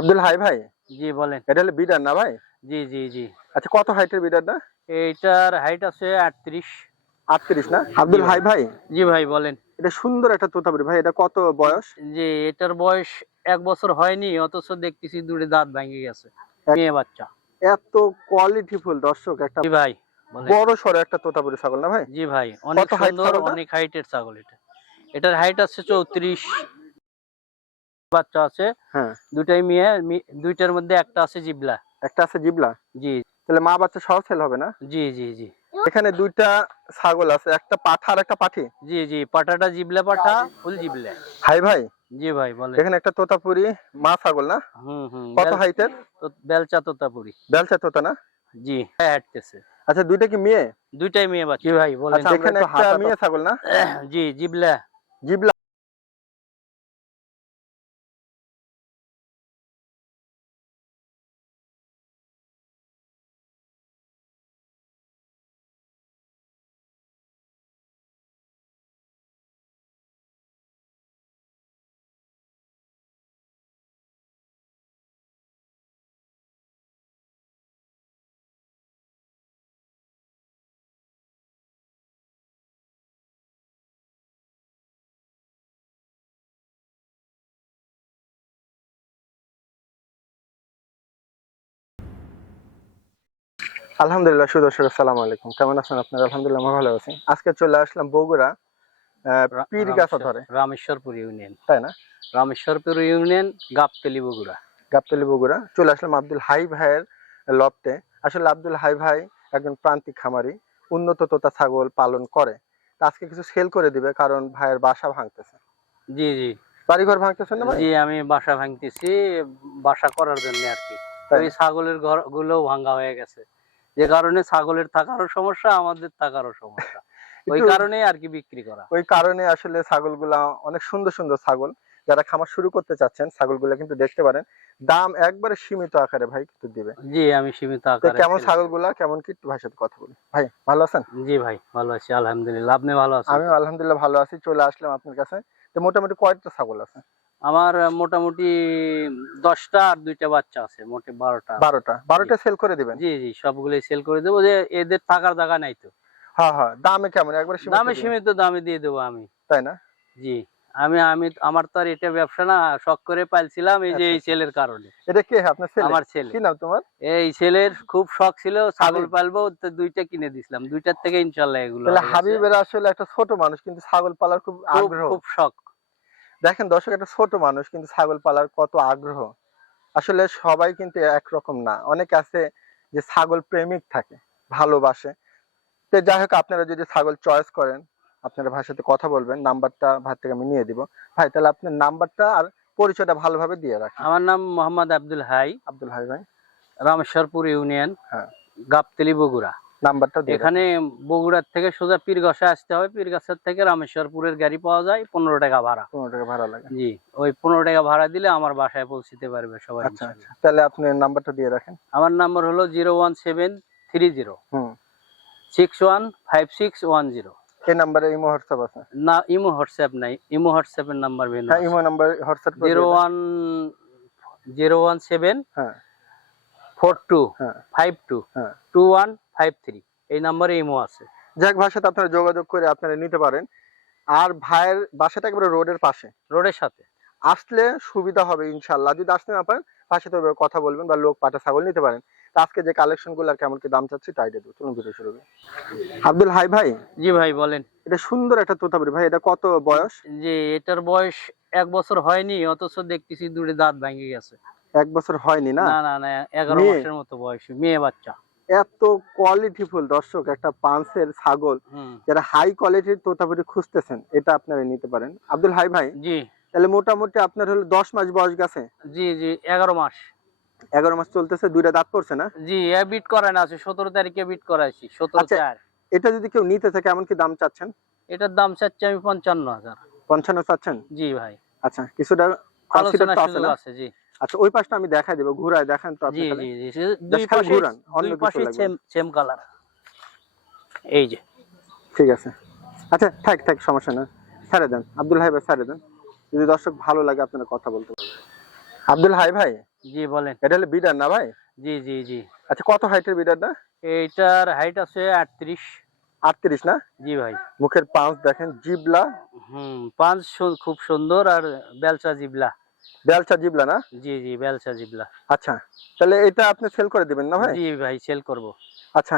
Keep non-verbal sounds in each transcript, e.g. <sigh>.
আব্দুল হাই ভাই। জি বলেন। এটা হলো বিডার না ভাই? জি জি জি। আচ্ছা কত হাইটের বিডারটা? এইটার হাইট আছে আটত্রিশ। আটত্রিশ না? আব্দুল হাই ভাই। জি ভাই বলেন। এটা সুন্দর একটা তোতাপুরি ভাই। এটা কত বয়স? যে এটার বয়স এক বছর হয়নি অথচ দেখতেছি দুটো দাঁত ভেঙে গেছে। মেয়ে বাচ্চা। এত কোয়ালিটিফুল দর্শক একটা জি ভাই বড় সড়ো একটা তোতাপুরি ছাগল না ভাই? জি ভাই অনেক সুন্দর অনেক হাইটের ছাগল এটা। এটার হাইট আছে চৌত্রিশ। বাচ্চা আছে হ্যাঁ। দুটাই মেয়ে দুইটার মধ্যে একটা আছে জিবলা। একটা আছে জিবলা? জি। তাহলে মা বাচ্চা সহ ছেলে হবে না? জি জি জি। এখানে দুইটা ছাগল আছে একটা পাঠা আর একটা পাঠি? জি জি পাটাটা জিবলা পাঠা ফুল জিবলা। হাই ভাই। জি ভাই বলেন। এখানে একটা তোতাপুরি মা ছাগল না? হুম হুম কত বেল- হাইটের তো- বেলচা তোতাপুরি। বেলচা তোতা না? জি হ্যাঁ হাঁটতেছে। আচ্ছা দুইটা কি মেয়ে? দুইটাই মেয়ে বাচ্চা। জি ভাই বলেন। আচ্ছা এখানে একটা মেয়ে ছাগল না? জি জিবলা। জিবলা আলহামদুলিল্লাহ সুদর্শক আসসালামু আলাইকুম। কেমন আছেন আপনারা? আলহামদুলিল্লাহ আমরা ভালো আছি। আজকে চলে আসলাম বগুড়া ধরে। রামেশ্বরপুর ইউনিয়ন। তাই না? রামেশ্বরপুর ইউনিয়ন গাবতলি বগুড়া। গাবতলি বগুড়া। চলে আসলাম আব্দুল হাই ভাইয়ের আসলে আব্দুল হাই ভাই একজন প্রান্তিক খামারি উন্নত তোতা ছাগল পালন করে। আজকে কিছু সেল করে দিবে কারণ ভাইয়ের বাসা ভাঙতেছে। জি জি। বাড়িঘর ভাঙতেছে না জি আমি বাসা ভাঙতেছি বাসা করার জন্য আর কি। ওই ছাগলের ঘরগুলো ভাঙ্গা হয়ে গেছে। যে কারণে ছাগলের থাকারও সমস্যা আমাদের থাকারও সমস্যা। <laughs> ওই কারণে আর কি বিক্রি করা। ওই কারণে আসলে ছাগলগুলা অনেক সুন্দর সুন্দর ছাগল। যারা খামার শুরু করতে চাচ্ছেন ছাগলগুলা কিন্তু দেখতে পারেন। দাম একবারে সীমিত আকারে ভাই কিন্তু দিবে। জি আমি সীমিত আকারে কেমন ছাগলগুলা? কেমন কি? ভাইয়ের সাথে কথা বলি। ভাই ভালো আছেন? জি ভাই ভালো আছি আলহামদুলিল্লাহ। আপনি ভালো আছেন? আমি আলহামদুলিল্লাহ ভালো আছি চলে আসলাম আপনার কাছে। তো মোটামুটি কয়টা ছাগল আছে? আমার মোটামুটি দশটা আর দুইটা বাচ্চা আছে মোটে বারোটা। বারোটা। বারোটা সেল করে দিবেন? জি জি সবগুলোই সেল করে দেবো। যে এদের থাকার জায়গা নাই তো। হ্যাঁ হ্যাঁ। দামে কেমন? একবারে দামে সীমিত দামে দিয়ে দেবো আমি। তাই না? জি। আমি আমি আমার তো আর এটা ব্যবসা না শখ করে পাইছিলাম এই যে আচ্ছা, এই ছেলের কারণে। এটা কে? আপনার ছেলে আমার ছেলে কি নাম তোমার? এই ছেলের খুব শখ ছিল ছাগল পালবো তো দুইটা কিনে দিছিলাম। দুইটার থেকে ইনশাল্লাহ এগুলো। হাবিবের আসলে একটা ছোট মানুষ কিন্তু ছাগল পালার খুব খুব আগ্রহ। খুব শখ। দেখেন দর্শক একটা ছোট মানুষ কিন্তু ছাগল পালার কত আগ্রহ। আসলে সবাই কিন্তু একরকম না। অনেকে আছে যে ছাগল প্রেমিক থাকে ভালোবাসে। তো যাই হোক আপনারা যদি ছাগল চয়েস করেন আপনারা ভাইয়ের সাথে কথা বলবেন নাম্বারটা ভাই থেকে আমি নিয়ে দিব। ভাই তাহলে আপনার নাম্বারটা আর পরিচয়টা ভালোভাবে দিয়ে রাখেন। আমার নাম মোহাম্মদ আব্দুল হাই আব্দুল হাই ভাই। রামেশ্বরপুর ইউনিয়ন হ্যাঁ। গাবতলি বগুড়া। নাম্বারটা দিয়ে এখানে বগুড়ার থেকে সোজা পীরগাছা আসতে হবে। পীরগাছার থেকে রামেশ্বরপুরের গাড়ি পাওয়া যায় পনেরো টাকা ভাড়া। পনেরো টাকা ভাড়া লাগে। জি ওই পনেরো টাকা ভাড়া দিলে আমার বাসায় পৌঁছতে পারবে সবাই আচ্ছা আচ্ছা। তাহলে আপনি নাম্বারটা দিয়ে রাখেন। আমার নাম্বার হলো zero one seven three zero. হুম। Six one five six one zero. এই নাম্বারে ইমো হোয়াটসঅ্যাপ আছে? না ইমো হোয়াটসঅ্যাপ নাই। ইমো হোয়াটসঅ্যাপের নাম্বার ভিন্ন হ্যাঁ imo number WhatsApp zero one zero one seven হ্যাঁ। ফোর টু হ্যাঁ। ফাইভ টু হ্যাঁ। টু ওয়ান ফাইভ থ্রি এই নাম্বারে ইমো আছে। যাক ভাইয়ের সাথে আপনারা যোগাযোগ করে আপনারা নিতে পারেন। আর ভাইয়ের বাসাটা একেবারে রোডের পাশে। রোডের সাথে। আসলে সুবিধা হবে ইনশাল্লাহ যদি আসতে না পারেন ভাইয়ের সাথে কথা বলবেন বা লোক পাঠা ছাগল নিতে পারেন। আজকে যে কালেকশনগুলো আর কেমন কি দাম চাচ্ছি তাই দেবো। চলুন ভিডিও শুরু করি। আব্দুল হাই ভাই। জি ভাই বলেন। এটা সুন্দর একটা তোতাপুরি ভাই। এটা কত বয়স? যে এটার বয়স এক বছর হয়নি অথচ দেখতেছি দূরে দাঁত ভেঙে গেছে। এক বছর হয়নি না? না না এগারো? মাসের মতো বয়স মেয়ে বাচ্চা। এত কোয়ালিটিফুল দর্শক একটা পাঁচের ছাগল যারা হাই কোয়ালিটির তোতাপুরি খুঁজতেছেন এটা আপনারা নিতে পারেন। আব্দুল হাই ভাই জি। তাহলে মোটামুটি আপনার হলো দশ মাস বয়স গেছে। জি জি এগারো মাস। এগারো মাস চলতেছে দুইটা দাঁত পড়ছে না? জি এ বিট করানো আছে সতেরো তারিখে বিট করাইছি সতেরো আচ্ছা। চার। এটা যদি কেউ নিতে থাকে কেমন কি দাম চাচ্ছেন? এটার দাম চাচ্ছি আমি পঞ্চান্ন হাজার। পঞ্চান্ন চাচ্ছেন? জি ভাই। আচ্ছা কিছুটা? আছে জি। আচ্ছা ওই পাশটা আমি দেখাই দেবো ঘুরায় দেখান তো আপনি দুই পাশে ঘুরান, অন্য পাশে সেম সেম কালার এই যে। ঠিক আছে। আচ্ছা থাক থাক সমস্যা না ছেড়ে দেন আব্দুল হাই ভাই ছেড়ে দেন। যদি দর্শক ভালো লাগে আপনারা কথা বলতে পারবেন আব্দুল হাই ভাই? জি বলেন। এটা হলো বিডার না ভাই? জি জি জি। আচ্ছা কত হাইটের বিডার না? এইটার হাইট আছে আটত্রিশ। আটত্রিশ না? জি ভাই। মুখের পাঁচ দেখেন জিবলা। হুম পাঁচ খুব সুন্দর আর বেলচা জিবলা। বেলচা জিবলা না? জি জি বেলচা জিবলা। আচ্ছা তাহলে এটা আপনি সেল করে দিবেন না ভাই? জি ভাই সেল করব। আচ্ছা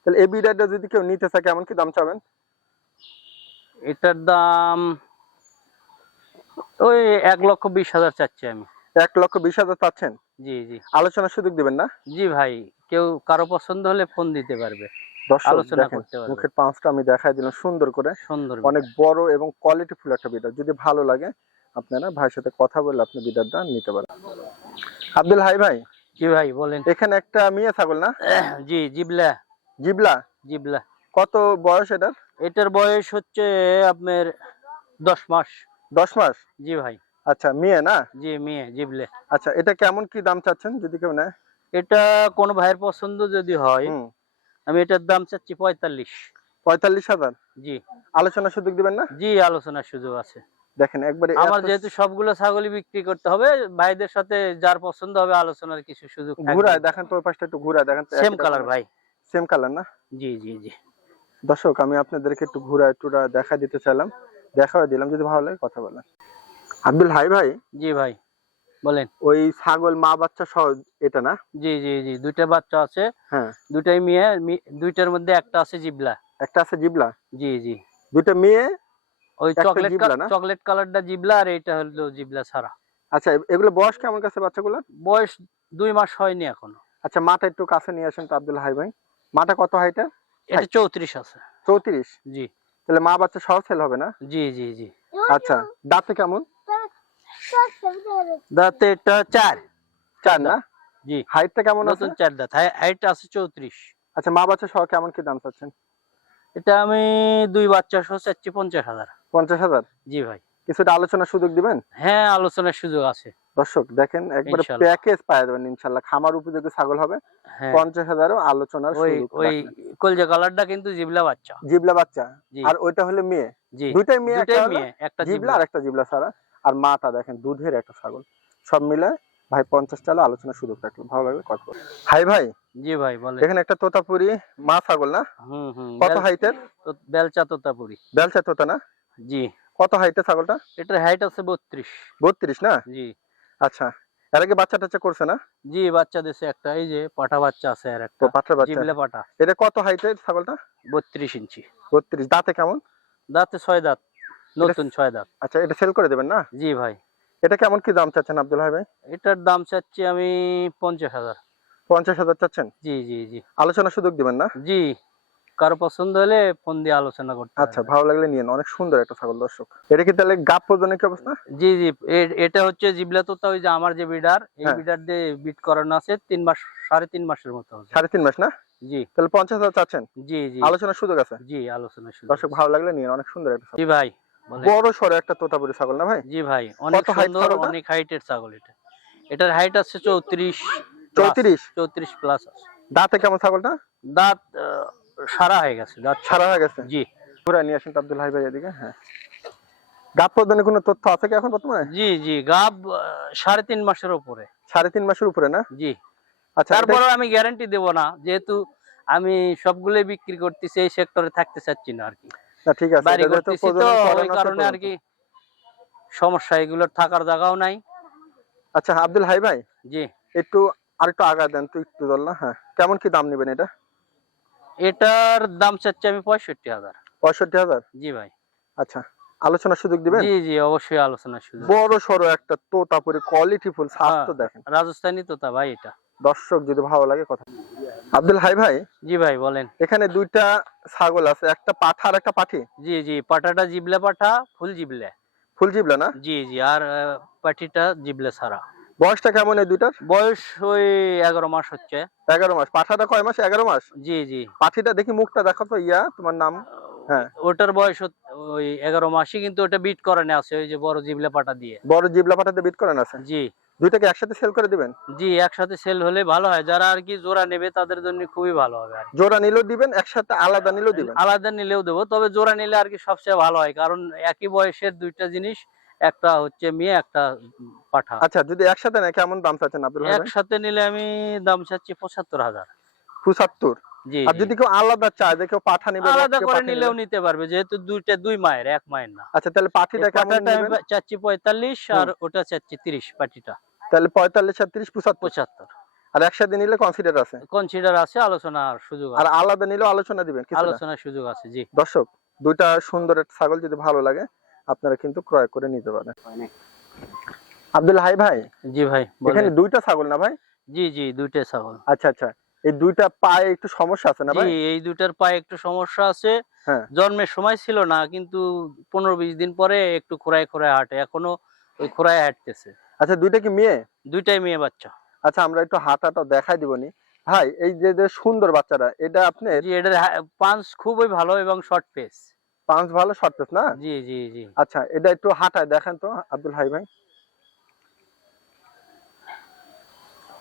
তাহলে এই যদি কেউ নিতে কি দাম চাবেন? এটার দাম ওই এক লক্ষ বিশ হাজার চাচ্ছি আমি। এক লক্ষ বিশ হাজার চাচ্ছেন? জি জি। আলোচনার সুযোগ দিবেন না? জি ভাই কেউ কারও পছন্দ হলে ফোন দিতে পারবে। আলোচনা করতে পারবে। মুখের পাঁচটা আমি দেখাই দিলাম সুন্দর করে। সুন্দর অনেক বড় এবং কোয়ালিটি ফুল একটা বিডার যদি ভালো লাগে আপনারা ভাইয়ের সাথে কথা বলে আপনি বিডারটা নিতে পারেন। আব্দুল হাই ভাই। জি ভাই বলেন। এখানে একটা মিয়া ছাগল না? জি জিবলা। জিবলা? জিবলা। কত বয়স এটার? এটার বয়স হচ্ছে আপনার দশ মাস। দশ মাস? জি ভাই। আচ্ছা মেয়ে না? জি মেয়ে জিবলে। আচ্ছা এটা কেমন কি দাম চাচ্ছেন যদি কেউ নেয়? এটা কোনো ভাইয়ের পছন্দ যদি হয় আমি এটার দাম চাচ্ছি পঁয়তাল্লিশ। পঁয়তাল্লিশ হাজার? জি। আলোচনার সুযোগ দিবেন না? জি আলোচনার সুযোগ আছে। দেখেন একবারে আমার যেহেতু সবগুলো ছাগলই বিক্রি করতে হবে ভাইদের সাথে যার পছন্দ হবে আলোচনার কিছু সুযোগ ঘুরায় দেখেন তো ওই পাশটা একটু ঘুরায় দেখেন সেম কালার ভাই। সেম কালার না? জি জি জি। দর্শক আমি আপনাদেরকে একটু ঘুরায় টুরা দেখা দিতে চাইলাম দেখা দিলাম যদি ভালো লাগে কথা বলেন। আব্দুল হাই ভাই। জি ভাই বলেন। ওই ছাগল মা বাচ্চা সহ এটা না? জি জি জি দুইটা বাচ্চা আছে হ্যাঁ। দুইটাই মেয়ে দুইটার মধ্যে একটা আছে জিবলা। একটা আছে জিবলা? জি জি। দুইটা মেয়ে ওই চকলেট? চকলেট কালারটা জিবলা আর এইটা হলো জিবলা ছাড়া। আচ্ছা এগুলো বয়স কেমন কাছে বাচ্চাগুলো? বয়স দুই মাস হয়নি এখনও। আচ্ছা মাটা একটু কাছে নিয়ে আসেন তো আব্দুল হাই ভাই। মাটা কত হাইটা এটা চৌত্রিশ আছে। চৌত্রিশ? জি। তাহলে মা বাচ্চা সহ সেল হবে না? জি জি জি। আচ্ছা দাঁতে কেমন? দাঁতে এটা চার। চার না? জি। হাইটটা কেমন আছে? নতুন চার দাঁত। হাইট আছে চৌত্রিশ। আচ্ছা মা বাচ্চা সহ কেমন কি দাম চাচ্ছেন? এটা আমি দুই বাচ্চা সহ চাচ্ছি পঞ্চাশ হাজার। পঞ্চাশ হাজার? জি ভাই। কিছুটা আলোচনার সুযোগ দিবেন? হ্যাঁ আলোচনার সুযোগ আছে। দর্শক দেখেন একবারে। প্যাকেজ পাওয়া যাবেন ইনশাল্লাহ। খামার উপযোগী ছাগল হবে। হ্যাঁ। পঞ্চাশ হাজারও আলোচনার ওই। কলজা কালারটা কিন্তু জিবলা বাচ্চা। জিবলা বাচ্চা। আর ওইটা হলে মেয়ে। দুইটাই মেয়ে একটা মেয়ে একটা জিবলা আর একটা জিবলা ছাড়া। আর মাটা দেখেন দুধের একটা ছাগল। সব মিলে ভাই পঞ্চাশ চালে আলোচনার সুযোগ রাখল ভালো লাগলে কথা হাই ভাই। জি ভাই বলে এখানে একটা তোতাপুরি মা ছাগল না? কত হাইটের বেলচা তোতাপুরি। বেলচা তোতা না? জি। কত হাইটের ছাগলটা? এটার হাইট আছে বত্রিশ। বত্রিশ না? জি। আচ্ছা এর আগে বাচ্চা টাচ্চা করছে না? জি বাচ্চা দিছে একটা এই যে পাঠা বাচ্চা আছে আর একটা পাত্র বাচ্চা। জিবলে পাঠা এটা কত হাইটের ছাগলটা? বত্রিশ ইঞ্চি। বত্রিশ দাঁতে কেমন? দাঁতে ছয় দাঁত নতুন ছয় দাঁত। আচ্ছা এটা সেল করে দেবেন না? জি ভাই। এটা কেমন কি দাম চাচ্ছেন আব্দুল ভাই? এটার দাম চাচ্ছি আমি পঞ্চাশ হাজার। পঞ্চাশ হাজার চাচ্ছেন? জি জি জি। আলোচনার সুযোগ দিবেন না? জি। কারও পছন্দ হলে ফোন দিয়ে আলোচনা করতে আচ্ছা ভালো লাগলে নিয়ে অনেক সুন্দর একটা ছাগল দর্শক। এটা কি তাহলে গাপ প্রজনের কি অবস্থা? জি জি এটা হচ্ছে জিবলা তোতা ওই যে আমার যে বিডার এই হ্যাঁ। বিডার দিয়ে বিট করানো আছে তিন মাস সাড়ে তিন মাসের মতো সাড়ে তিন মাস না? জি। তাহলে পঞ্চাশ হাজার চাচ্ছেন? জি জি। আলোচনার সুযোগ আছে? জি আলোচনা শুরু দর্শক ভালো লাগলে নিয়ে অনেক সুন্দর একটা জি ভাই বড় সড়ো একটা তোতাপুরি ছাগল না ভাই? জি ভাই অনেক সুন্দর অনেক হাইটের ছাগল এটা। এটার হাইট আছে চৌত্রিশ চৌত্রিশ? চৌত্রিশ প্লাস আছে। দাঁতে কেমন ছাগলটা? দাঁত সারা হয়ে গেছে সারা হয়ে গেছে? জি। ঘুরে নিয়ে আসেন আব্দুল হাই ভাই এদিকে হ্যাঁ। গাপ প্রজনের কোনো তথ্য আছে কি এখন বর্তমানে? জি জি গাব সাড়ে তিন মাসের উপরে। সাড়ে তিন মাসের উপরে না? জি। আচ্ছা তারপরে আমি গ্যারান্টি দেব না যেহেতু আমি সবগুলোই বিক্রি করতেছি এই সেক্টরে থাকতে চাচ্ছি না আর কি না, ঠিক আছে বাড়ি করতেছি তো ওই কারণে আর কি সমস্যা এগুলোর থাকার জায়গাও নাই। আচ্ছা আব্দুল হাই ভাই জি। একটু আরেকটু আগা দেন তো একটু ধরলাম হ্যাঁ। কেমন কি দাম নেবেন এটা? এটার দাম চাচ্ছি আমি পঁয়ষট্টি হাজার। পঁয়ষট্টি হাজার? জি ভাই। আচ্ছা আলোচনার সুযোগ দিবেন? জি জি অবশ্যই আলোচনা শুরু বড় সড়ো একটা তোতাপুরি কোয়ালিটি ফুল স্বাস্থ্য। দেখেন। রাজস্থানী তোতা ভাই এটা। দর্শক যদি ভালো লাগে কথা আব্দুল হাই ভাই জি ভাই বলেন। এখানে দুইটা ছাগল আছে একটা পাঠা আর একটা পাঠি? জি জি পাঠাটা জিবলে পাঠা ফুল জিবলে। ফুল জিবলা না? জি জি আর পাঠিটা জিবলে ছাড়া। বয়সটা কেমন এই দুইটার? বয়স ওই এগারো মাস হচ্ছে। এগারো মাস। পাঠাটা কয় মাস? এগারো মাস? জি জি। পাঠিটা দেখি মুখটা দেখো তো ইয়া তোমার নাম। হ্যাঁ। ওটার বয়স ওই এগারো মাসই কিন্তু ওটা বিট করানো আছে ওই যে বড় জিবলে পাটা দিয়ে। বড় জিবলা পাঠাতে বিট করেন আছে? জি। দুইটাকে একসাথে সেল করে দিবেন? জি একসাথে সেল হলে ভালো হয়। যারা আর কি জোড়া নেবে তাদের জন্য খুবই ভালো হবে আর জোড়া নিলেও দিবেন একসাথে আলাদা নিলেও দিবেন? আলাদা নিলেও দেবো তবে জোড়া নিলে আর কি সবচেয়ে ভালো হয়। কারণ একই বয়সের দুইটা জিনিস একটা হচ্ছে মেয়ে একটা পাঠা। আচ্ছা যদি একসাথে নেয় কেমন দাম চাচ্ছেন আব্দুল একসাথে নিলে আমি দাম চাচ্ছি পঁচাত্তর হাজার। পঁচাত্তর? জি আর যদি কেউ আলাদা চায় যে কেউ পাঠা নিবে আলাদা করে নিলেও নিতে পারবে যেহেতু দুইটা দুই মায়ের এক মায়ের না। আচ্ছা তাহলে পাঠিটা কেমন নেবেন? চাচ্ছি পঁয়তাল্লিশ আর ওটা চাচ্ছি তিরিশ পাটিটা তাহলে পঁয়তাল্লিশ আর তিরিশ পঁচাত্তর? পঁচাত্তর। আর একসাথে নিলে কনসিডার আছে? কনসিডার আছে আলোচনার সুযোগ আর আলাদা নিলেও আলোচনা দিবেন আলোচনার সুযোগ আছে জি। দর্শক দুইটা সুন্দর একটা ছাগল যদি ভালো লাগে আপনারা কিন্তু ক্রয় করে নিতে পারেন। আব্দুল হাই ভাই জি ভাই এখানে দুইটা ছাগল না ভাই? জি জি দুইটাই ছাগল। আচ্ছা আচ্ছা এই দুইটা পায়ে একটু সমস্যা আছে না ভাই? এই দুইটার পায়ে একটু সমস্যা আছে। হ্যাঁ। জন্মের সময় ছিল না কিন্তু পনেরো বিশ দিন পরে একটু খোরায় খোরায় হাঁটে এখনও ওই খোরায় হাঁটতেছে। আচ্ছা দুইটা কি মেয়ে? দুইটাই মেয়ে বাচ্চা। আচ্ছা আমরা একটু হাঁটাটা দেখাই দিবনি ভাই এই যে যে সুন্দর বাচ্চাটা এটা আপনি জি এটার পাঞ্চ খুবই ভালো এবং শর্ট পেস পাঁচ ভালো শর্ট পেস না? জি জি জি। আচ্ছা এটা একটু হাঁটায় দেখেন তো আব্দুল হাই ভাই।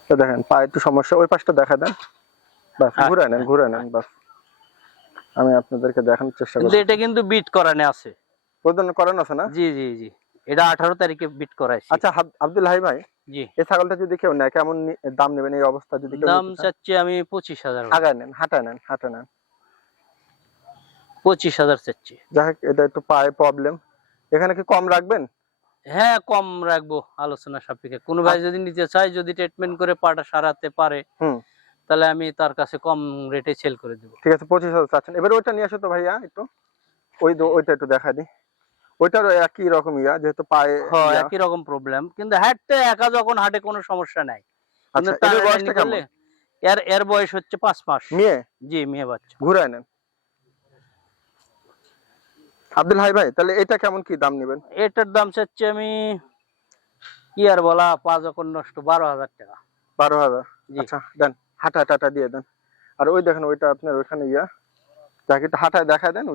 তো দেখেন পায়ে একটু সমস্যা ওই পাশটা দেখা দেন। বাস হ্যাঁ। ঘুরে নেন ঘুরে নেন বাস। আমি আপনাদেরকে দেখানোর চেষ্টা করছি। এটা কিন্তু বিট করানে আছে। প্রদান করেন আছে না? জি জি জি। এটা আঠারো তারিখে বিট করাইছি। আচ্ছা আব্দুল হাই ভাই জি। এই ছাগলটা যদি কেউ নেয় কেমন দাম নেবেন এই অবস্থা যদি দাম চাচ্ছি আমি পঁচিশ হাজার। আগায় নেন হাঁটায় নেন হাঁটা নেন। পঁচিশ হাজার চাচ্ছি। এটা একটু পায়ে প্রবলেম এখানে কি কম রাখবেন? হ্যাঁ কম রাখব আলোচনা সাপেক্ষে। কোনো ভাই যদি নিতে চায় যদি ট্রিটমেন্ট করে পাটা সারাতে পারে তাহলে আমি তার কাছে কম রেটে সেল করে দেবো। ঠিক আছে পঁচিশ হাজার চাচ্ছেন। এবার ওইটা নিয়ে আসো তো ভাইয়া একটু। ওই ওইটা একটু দেখা দিই ওইটারও একই রকম ইয়া যেহেতু পায়ে হ্যাঁ একই রকম প্রবলেম কিন্তু হাঁটতে একা যখন হাঁটে কোনো সমস্যা নাই। আচ্ছা এর বয়স হচ্ছে পাঁচ মাস। মেয়ে? জি মেয়ে বাচ্চা। ঘুরায় নেন। আব্দুল হাই ভাই তাহলে এটা কেমন কি দাম নেবেন? এটার দাম চাচ্ছি আমি কি আর বলা পাঁচ যখন নষ্ট বারো হাজার টাকা। বারো হাজার? আচ্ছা দেন হাঁটা টাটা দিয়ে দেন। আর ওই দেখেন ওইটা আপনার ওইখানে ইয়া। যাকে হাঁটায় দেখা দেন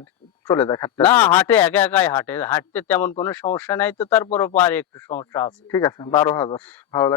চলে যায় হাঁটতে। না হাঁটে একা একাই হাঁটে। হাঁটতে তেমন কোনো সমস্যা নাই তো তারপরও পারে একটু সমস্যা আছে। ঠিক আছে বারো হাজার ভালো